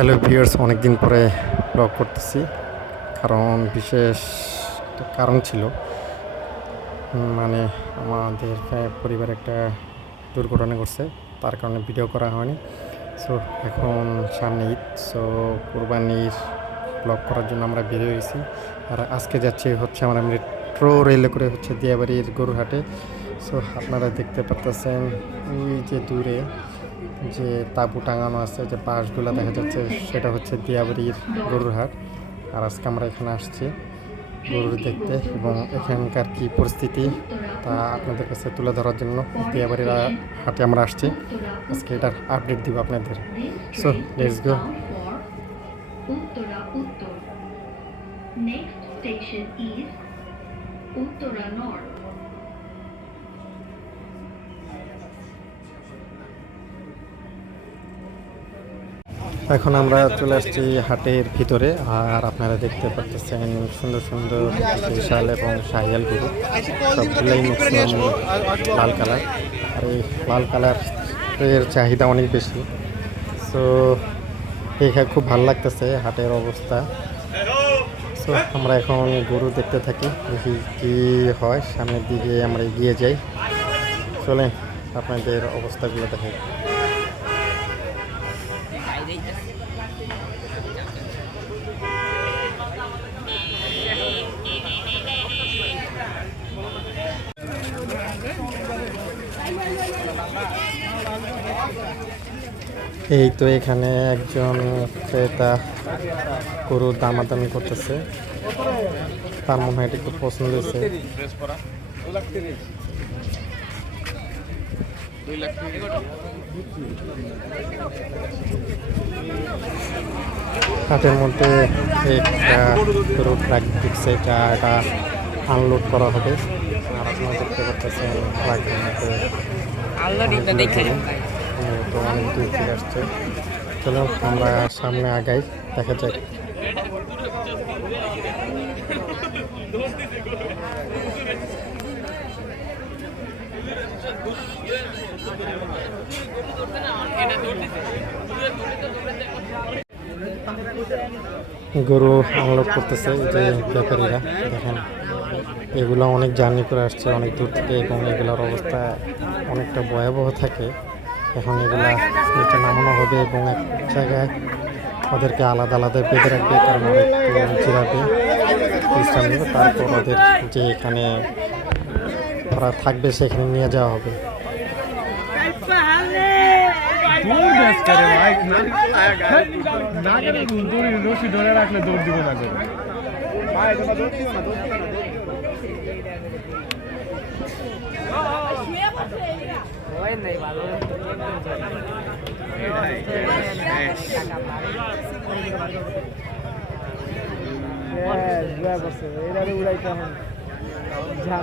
Hello viewers, অনেক দিন পরে ব্লগ করতেছি। কারণ বিশেষ একটা কারণ ছিল। মানে আমাদের পরিবারে একটা দুর্ঘটনা ঘটছে, তার কারণে ভিডিও করা হয়নি। সো এখন সামনে ঈদ, সো কোরবানির ব্লগ করার জন্য আমরা বেরিয়ে গেছি। আর আজকে যাচ্ছি হচ্ছে আমরা মেট্রো রেলে করে হচ্ছে দিয়াবাড়ির গরুরহাটে। সো আপনারা দেখতে পাচ্ছেন ওই যে দূরে যে তাঁবু টাঙানো আছে, যে বাঁশগুলো দেখা যাচ্ছে, সেটা হচ্ছে দিয়াবাড়ির গরুরহাট। আর আজকে আমরা এখানে আসছি গরুর দেখতে এবং এখানকার কি পরিস্থিতি তা আপনাদের কাছে তুলে ধরার জন্য দিয়াবাড়ির হাটে আমরা আসছি। আজকে এটার আপডেট দিব আপনাদের। So let's go. Next station is Uttara North. এখন আমরা চলে আসছি হাটের ভিতরে। আর আপনারা দেখতে পাচ্ছেন সুন্দর সুন্দর বিশাল এবং শাহিয়াল গরু, সবগুলোই ম্যাক্সিমাম লাল কালার। আর এই লাল কালারের চাহিদা অনেক বেশি। সো দেখে খুব ভালো লাগতেছে হাটের অবস্থা। সো আমরা এখন গরু দেখতে থাকি, দেখি কী হয়। সামনের দিকে আমরা এগিয়ে যাই। চলেন আপনাদের অবস্থাগুলো দেখে। এই তো এখানে একজন ক্রেতা গরুর দামাদামি করতেছে, তার মনে হয় এটা একটু পছন্দ হয়েছে। হাটের মধ্যে একটা গরুর ট্রাক দিচ্ছে, এটা আনলোড করা হবে। আর আপনারা দেখতে পাচ্ছেন ট্রাকের মধ্যে তো অনেক দূর থেকে আসছে। চলো আমরা সামনে আগাই, দেখা যাক। গরু আনলোড করতেছে যে ব্যাপারীরা, দেখেন এগুলো অনেক জার্নি করে আসছে অনেক দূর থেকে এবং এগুলোর অবস্থা অনেকটা ভয়াবহ থাকে। এখন এগুলা নিচে নামানো হবে এবং এক জায়গায় ওদেরকে আলাদা আলাদা বেঁধে রাখবে, কারণ অনেক জিরাবে বিশ্রাম নেবে। তারপর ওদের যে এখানে ওরা থাকবে সেখানে নিয়ে যাওয়া হবে। ধরে রাখলে দৌড় দিব না করে। উড়াই কেমন ঝাম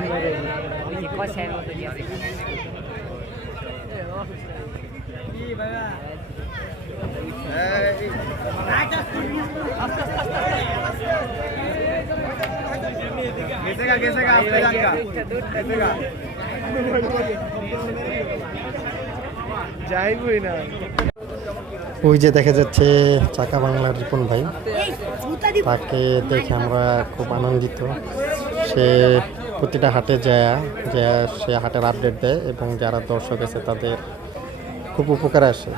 যাইবই না। ওই যে দেখা যাচ্ছে চাকা বাংলার রিপন ভাই, তাকে দেখে আমরা খুব আনন্দিত। সে প্রতিটা হাটে যায়, সে হাটের আপডেট দেয় এবং যারা দর্শক আছে তাদের খুব উপকার আসে।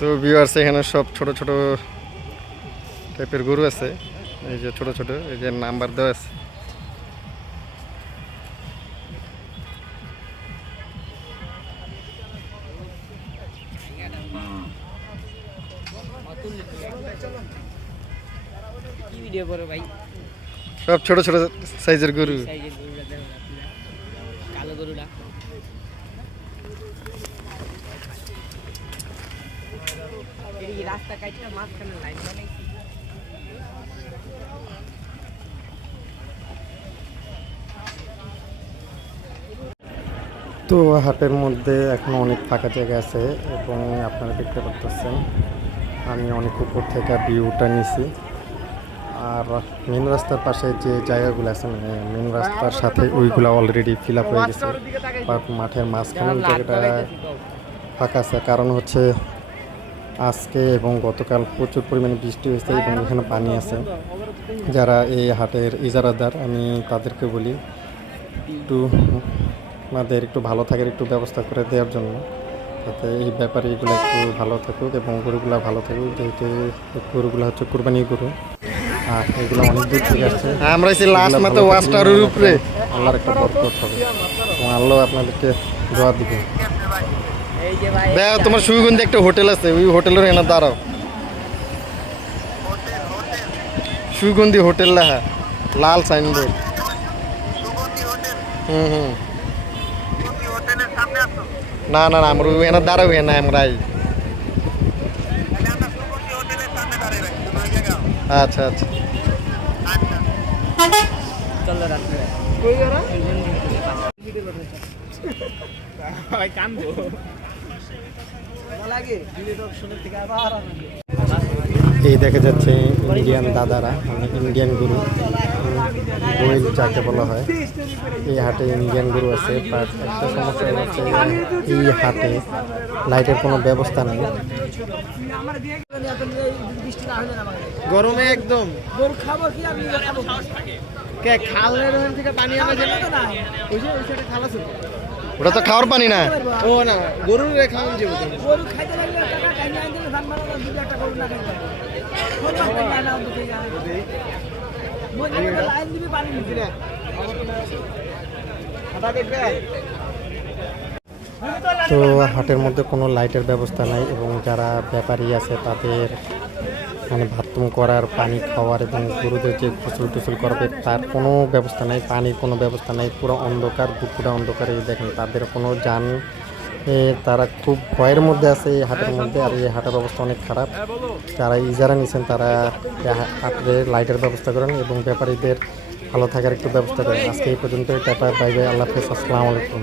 তো ভিউয়ার্স, এখানে সব ছোট ছোট টাইপের গরু আছে। এই যে ছোট ছোট, এই যে নাম্বার দেওয়া আছে। ভিডিও করো ভাই সব ছোট ছোট সাইজের গরু। সাইজের গরুটা দেখো আপনারা। কালো গরুটা এই রাস্তা কাটটা মাঝখানে লাইন বানাইছি তো হাটের মধ্যে এখন অনেক ফাঁকা জায়গা আছে এবং আপনারা দেখতে পাচ্ছেন আমি অনেক উপর থেকে ভিউটা নিছি। আর মেন রাস্তার পাশে যে জায়গাগুলো আছে মানে মেন রাস্তার সাথে ওইগুলো অলরেডি ফিল আপ হয়ে গেছে। আর মাঠের মাঝখানে ওই জায়গাটা ফাঁকা আছে, কারণ হচ্ছে আজকে এবং গতকাল প্রচুর পরিমাণে বৃষ্টি হয়েছে এবং এখানে পানি আছে। যারা এই হাটের ইজারাদার আমি তাদেরকে বলি একটু আমাদের একটু ভালো থাকার একটু ব্যবস্থা করে দেওয়ার জন্য, যাতে এই ব্যাপারে এগুলো একটু ভালো থাকুক এবং গরুগুলো ভালো থাকুক, যেহেতু গরুগুলো হচ্ছে কুরবানি গরু আর এগুলো অনেক দূর থেকে আসছে। আমরা এসে লাস্ট মাত্র ওয়াস্টারের উপরে আল্লাহর একটা বরকত হবে এবং আল্লাহ আপনাদেরকে দোয়া দিবে। এই যে ভাই দেখো তোমার সুগন্ধি একটা হোটেল আছে, ওই হোটেলের এনে দাঁড়াও, সুগন্ধি হোটেল লেখা লাল সাইনবোর্ড। হুম না না না আমরা এনে দাঁড়াবো না আমরাই। আচ্ছা আচ্ছা চলো রাত্রে ভাই কান্দো লাগে দিলে তো শুনে থেকে আবার এই দেখা যাচ্ছে ইন্ডিয়ান দাদারা মানে ইন্ডিয়ান গরু গোয়েল যাকে বলা হয়। এই হাটে ইন্ডিয়ান গরু আছে, বাট একটা সমস্যা হচ্ছে এই হাটে লাইটের কোনো ব্যবস্থা নেই। গরমে একদম গরু খাবো কি আমি খাবো কে খালের ওখান থেকে পানি আনা যাবে তো না ওই যে ওই সাইডে খাল আছে তো। ওটা তো খাওয়ার পানি না। ও না গরুর রে খাওয়ান যাবে তো গরু খাইতে লাগলে টাকা কাইনে আনতে ধান বানানো দুটো একটা গরু না খাইতে লাইন দিবি পানি নিবি না তো হাটের মধ্যে কোনো লাইটের ব্যবস্থা নাই এবং যারা ব্যাপারী আছে তাদের মানে ভাততুম করার, পানি খাওয়ার এবং গরুদের যে গোসল টোসল করবে তার কোনো ব্যবস্থা নাই, পানির কোনো ব্যবস্থা নাই, পুরো অন্ধকার, পুরো অন্ধকারে দেখেন তাদের কোনো যান তারা খুব ভয়ের মধ্যে আছে এই হাটের মধ্যে। আর এই হাটের অবস্থা অনেক খারাপ। যারা ইজারা নিয়েছেন তারা হাটে লাইটের ব্যবস্থা করেন এবং ব্যাপারীদের ভালো থাকার একটু ব্যবস্থা করেন। আজকে এই পর্যন্ত টাটা, বাই বাই, আল্লাহ হাফেজ, আসসালামু আলাইকুম।